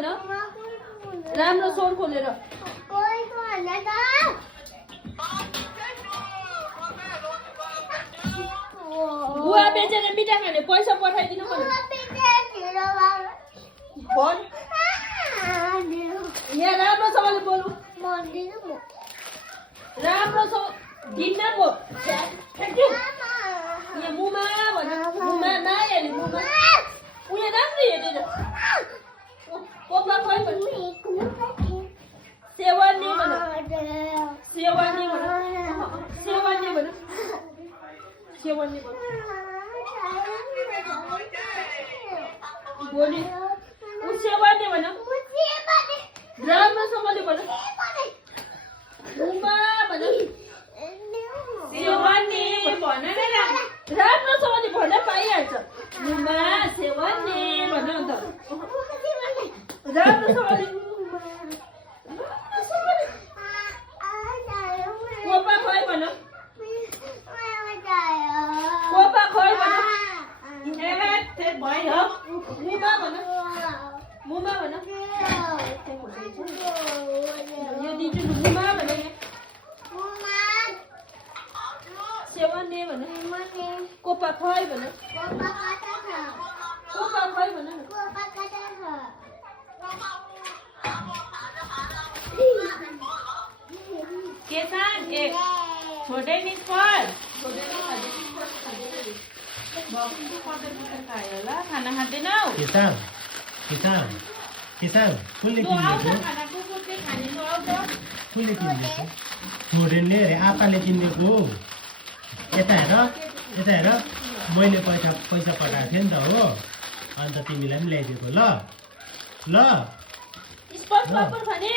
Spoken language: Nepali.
भन राम्रो स्वर खोलेर गुवा बेचेर मिठा खाने पैसा पठाइदिनु भन यहाँ राम्रोसँगले बोल्नु राम्रोसँग दिन्न म यहाँ मुमा भन मुमा नआइहाल्यो मुमा उयो राम्रो हेरेर कोपा खै भन सेवानी भन सेवानी भन सेवानी भन सेवानी भन बोली उ सेवानी भन राम्रोसँगले भन मुमा भन सेवानी भन न राम्रोसँगले भन्न पाइहाल्छ मुमा सेवानी भन अन्त राम्रोसँगले कोपा खै भन कोपा खै भन भयो मुमा भन मुमा भन यो दिन्छु मुमा भन सेवानी भन कोपा खै भन कोपा खै भन केसान एक छोटे निस्पर खाना खाँदैनौ किसान किसान किसान कुनले किनिदिएको छोडेनले अरे आपाले किनिदिएको यता हेर मैले पैसा पठाएको थिएँ नि त हो अन्त तिमीलाई पनि ल्याइदिएको ल स्पट पापड खाने